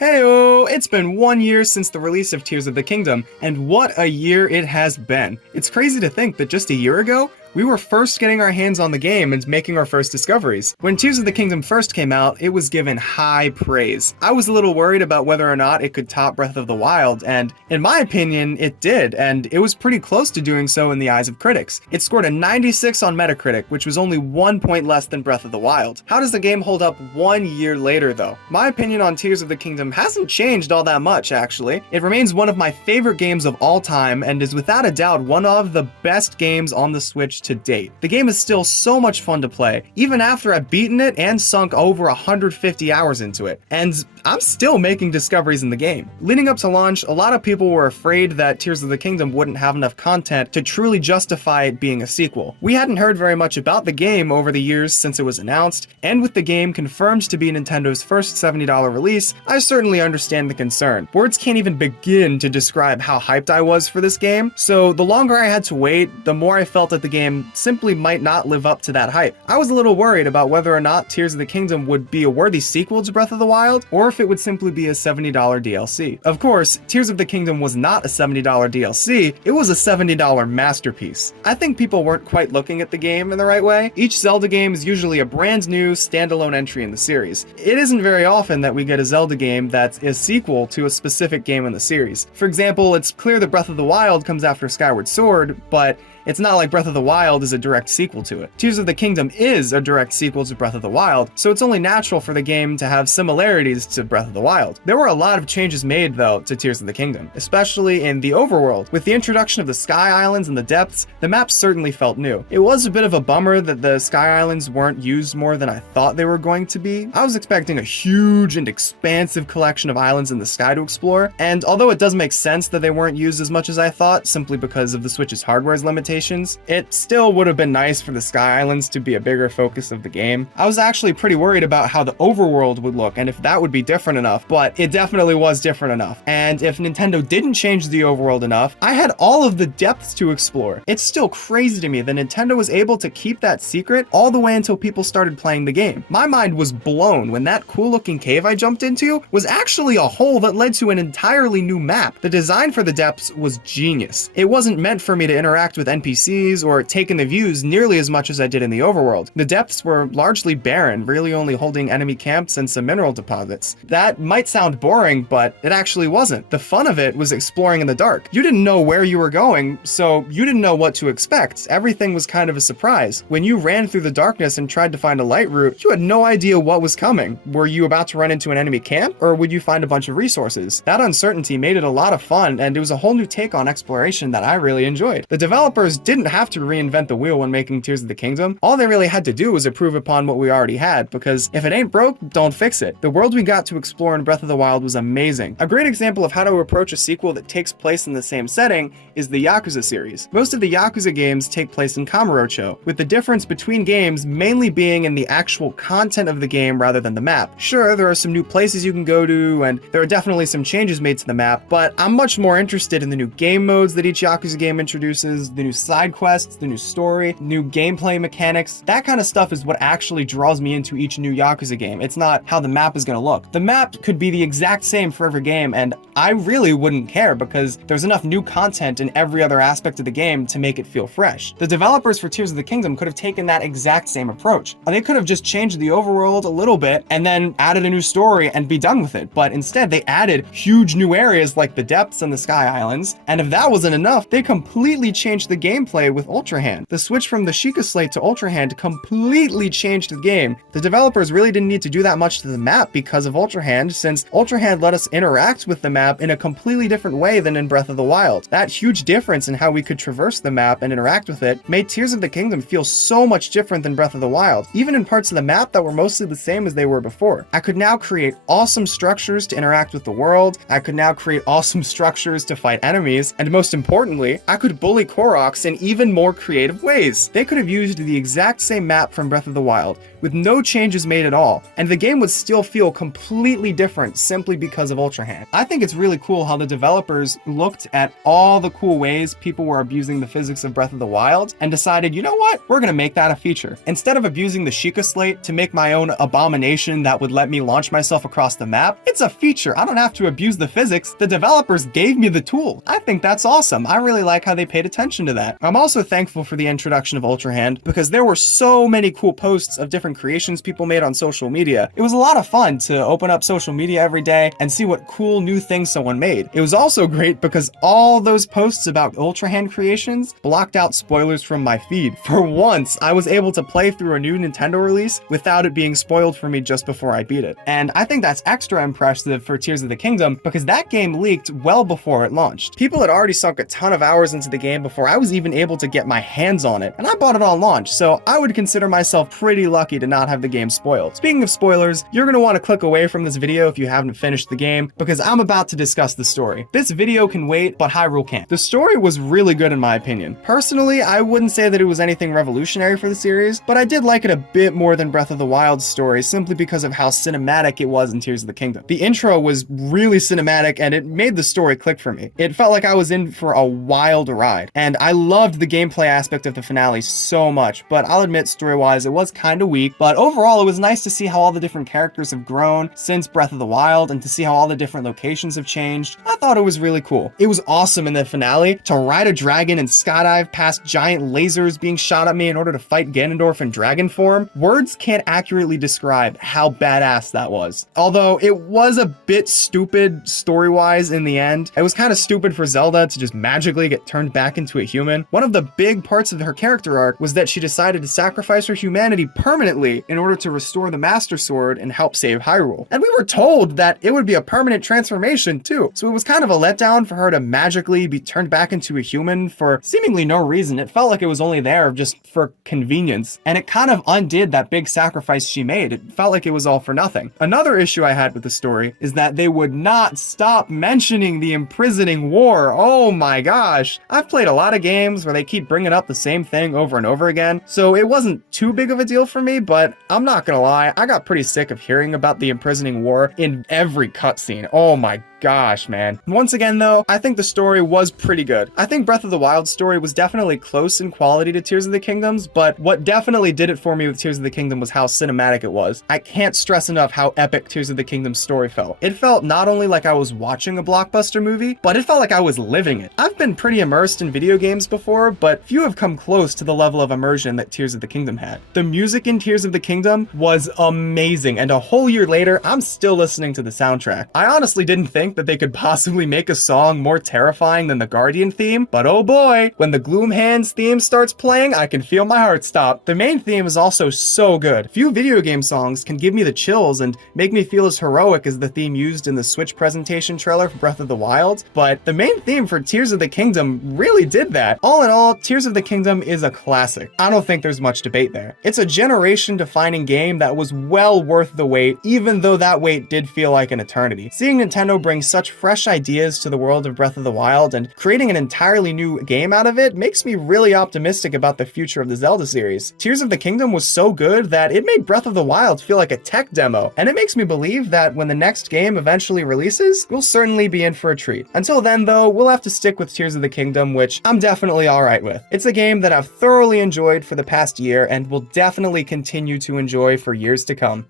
Heyo! It's been 1 year since the release of Tears of the Kingdom, and what a year it has been. It's crazy to think that just a year ago, we were first getting our hands on the game and making our first discoveries. When Tears of the Kingdom first came out, it was given high praise. I was a little worried about whether or not it could top Breath of the Wild, and in my opinion, it did, and it was pretty close to doing so in the eyes of critics. It scored a 96 on Metacritic, which was only 1 point less than Breath of the Wild. How does the game hold up 1 year later, though? My opinion on Tears of the Kingdom hasn't changed all that much, actually. It remains one of my favorite games of all time, and is without a doubt one of the best games on the Switch to date. The game is still so much fun to play, even after I've beaten it and sunk over 150 hours into it, and I'm still making discoveries in the game. Leading up to launch, a lot of people were afraid that Tears of the Kingdom wouldn't have enough content to truly justify it being a sequel. We hadn't heard very much about the game over the years since it was announced, and with the game confirmed to be Nintendo's first $70 release, I certainly understand the concern. Words can't even begin to describe how hyped I was for this game, so the longer I had to wait, the more I felt that the game simply might not live up to that hype. I was a little worried about whether or not Tears of the Kingdom would be a worthy sequel to Breath of the Wild, or if it would simply be a $70 DLC. Of course, Tears of the Kingdom was not a $70 DLC, it was a $70 masterpiece. I think people weren't quite looking at the game in the right way. Each Zelda game is usually a brand new, standalone entry in the series. It isn't very often that we get a Zelda game that's a sequel to a specific game in the series. For example, it's clear that Breath of the Wild comes after Skyward Sword, but it's not like Breath of the Wild is a direct sequel to it. Tears of the Kingdom is a direct sequel to Breath of the Wild, so it's only natural for the game to have similarities to Breath of the Wild. There were a lot of changes made, though, to Tears of the Kingdom, especially in the Overworld. With the introduction of the Sky Islands and the depths, the map certainly felt new. It was a bit of a bummer that the Sky Islands weren't used more than I thought they were going to be. I was expecting a huge and expansive collection of islands in the sky to explore, and although it does make sense that they weren't used as much as I thought, simply because of the Switch's hardware's limitations, it still would have been nice for the Sky Islands to be a bigger focus of the game. I was actually pretty worried about how the Overworld would look and if that would be different enough, but it definitely was different enough. And if Nintendo didn't change the Overworld enough, I had all of the depths to explore. It's still crazy to me that Nintendo was able to keep that secret all the way until people started playing the game. My mind was blown when that cool looking cave I jumped into was actually a hole that led to an entirely new map. The design for the depths was genius. It wasn't meant for me to interact with NPCs or take in the views nearly as much as I did in the Overworld. The depths were largely barren, really only holding enemy camps and some mineral deposits. That might sound boring, but it actually wasn't. The fun of it was exploring in the dark. You didn't know where you were going, so you didn't know what to expect. Everything was kind of a surprise. When you ran through the darkness and tried to find a light route, you had no idea what was coming. Were you about to run into an enemy camp, or would you find a bunch of resources? That uncertainty made it a lot of fun, and it was a whole new take on exploration that I really enjoyed. The developers didn't have to reinvent the wheel when making Tears of the Kingdom. All they really had to do was improve upon what we already had, because if it ain't broke, don't fix it. The world we got to explore in Breath of the Wild was amazing. A great example of how to approach a sequel that takes place in the same setting is the Yakuza series. Most of the Yakuza games take place in Kamurocho, with the difference between games mainly being in the actual content of the game rather than the map. Sure, there are some new places you can go to, and there are definitely some changes made to the map, but I'm much more interested in the new game modes that each Yakuza game introduces, the new side quests, the new story, new gameplay mechanics. That kind of stuff is what actually draws me into each new Yakuza game. It's not how the map is going to look. The map could be the exact same for every game, and I really wouldn't care because there's enough new content in every other aspect of the game to make it feel fresh. The developers for Tears of the Kingdom could have taken that exact same approach. They could have just changed the overworld a little bit and then added a new story and be done with it, but instead they added huge new areas like the depths and the Sky Islands, and if that wasn't enough, they completely changed the gameplay with Ultra Hand. The switch from the Sheikah Slate to Ultra Hand completely changed the game. The developers really didn't need to do that much to the map because of Ultra Hand, since Ultra Hand let us interact with the map in a completely different way than in Breath of the Wild. That huge difference in how we could traverse the map and interact with it made Tears of the Kingdom feel so much different than Breath of the Wild, even in parts of the map that were mostly the same as they were before. I could now create awesome structures to interact with the world, I could now create awesome structures to fight enemies, and most importantly, I could bully Koroks works in even more creative ways. They could have used the exact same map from Breath of the Wild, with no changes made at all, and the game would still feel completely different simply because of Ultra Hand. I think it's really cool how the developers looked at all the cool ways people were abusing the physics of Breath of the Wild and decided, you know what, we're gonna make that a feature. Instead of abusing the Sheikah Slate to make my own abomination that would let me launch myself across the map, it's a feature. I don't have to abuse the physics. The developers gave me the tool. I think that's awesome. I really like how they paid attention to that. I'm also thankful for the introduction of Ultra Hand because there were so many cool posts of different creations people made on social media. It was a lot of fun to open up social media every day and see what cool new things someone made. It was also great because all those posts about Ultra Hand creations blocked out spoilers from my feed. For once, I was able to play through a new Nintendo release without it being spoiled for me just before I beat it. And I think that's extra impressive for Tears of the Kingdom because that game leaked well before it launched. People had already sunk a ton of hours into the game before I was even able to get my hands on it, and I bought it on launch, so I would consider myself pretty lucky to not have the game spoiled. Speaking of spoilers, you're going to want to click away from this video if you haven't finished the game, because I'm about to discuss the story. This video can wait, but Hyrule can't. The story was really good in my opinion. Personally, I wouldn't say that it was anything revolutionary for the series, but I did like it a bit more than Breath of the Wild's story simply because of how cinematic it was in Tears of the Kingdom. The intro was really cinematic and it made the story click for me. It felt like I was in for a wild ride, and I loved the gameplay aspect of the finale so much, but I'll admit story-wise it was kind of weak, but overall it was nice to see how all the different characters have grown since Breath of the Wild and to see how all the different locations have changed. I thought it was really cool. It was awesome in the finale to ride a dragon and skydive past giant lasers being shot at me in order to fight Ganondorf in dragon form. Words can't accurately describe how badass that was. Although it was a bit stupid story-wise in the end. It was kind of stupid for Zelda to just magically get turned back into a human. One of the big parts of her character arc was that she decided to sacrifice her humanity permanently in order to restore the Master Sword and help save Hyrule. And we were told that it would be a permanent transformation too. So it was kind of a letdown for her to magically be turned back into a human for seemingly no reason. It felt like it was only there just for convenience. And it kind of undid that big sacrifice she made. It felt like it was all for nothing. Another issue I had with the story is that they would not stop mentioning the imprisoning war. Oh my gosh. I've played a lot of games where they keep bringing up the same thing over and over again, so it wasn't too big of a deal for me, but I'm not gonna lie, I got pretty sick of hearing about the imprisoning war in every cutscene. Oh my gosh, man. Once again though, I think the story was pretty good. I think Breath of the Wild's story was definitely close in quality to Tears of the Kingdom's, but what definitely did it for me with Tears of the Kingdom was how cinematic it was. I can't stress enough how epic Tears of the Kingdom's story felt. It felt not only like I was watching a blockbuster movie, but it felt like I was living it. I've been pretty immersed in video games before, but few have come close to the level of immersion that Tears of the Kingdom had. The music in Tears of the Kingdom was amazing, and a whole year later, I'm still listening to the soundtrack. I honestly didn't think that they could possibly make a song more terrifying than the Guardian theme, but oh boy, when the Gloomhands theme starts playing, I can feel my heart stop. The main theme is also so good. Few video game songs can give me the chills and make me feel as heroic as the theme used in the Switch presentation trailer for Breath of the Wild, but the main theme for Tears of the Kingdom really did that. All in all, Tears of the Kingdom is a classic. I don't think there's much debate there. It's a generation-defining game that was well worth the wait, even though that wait did feel like an eternity. Seeing Nintendo bring such fresh ideas to the world of Breath of the Wild and creating an entirely new game out of it makes me really optimistic about the future of the Zelda series. Tears of the Kingdom was so good that it made Breath of the Wild feel like a tech demo, and it makes me believe that when the next game eventually releases, we'll certainly be in for a treat. Until then though, we'll have to stick with Tears of the Kingdom, which I'm definitely alright with. It's a game that I've thoroughly enjoyed for the past year and will definitely continue to enjoy for years to come.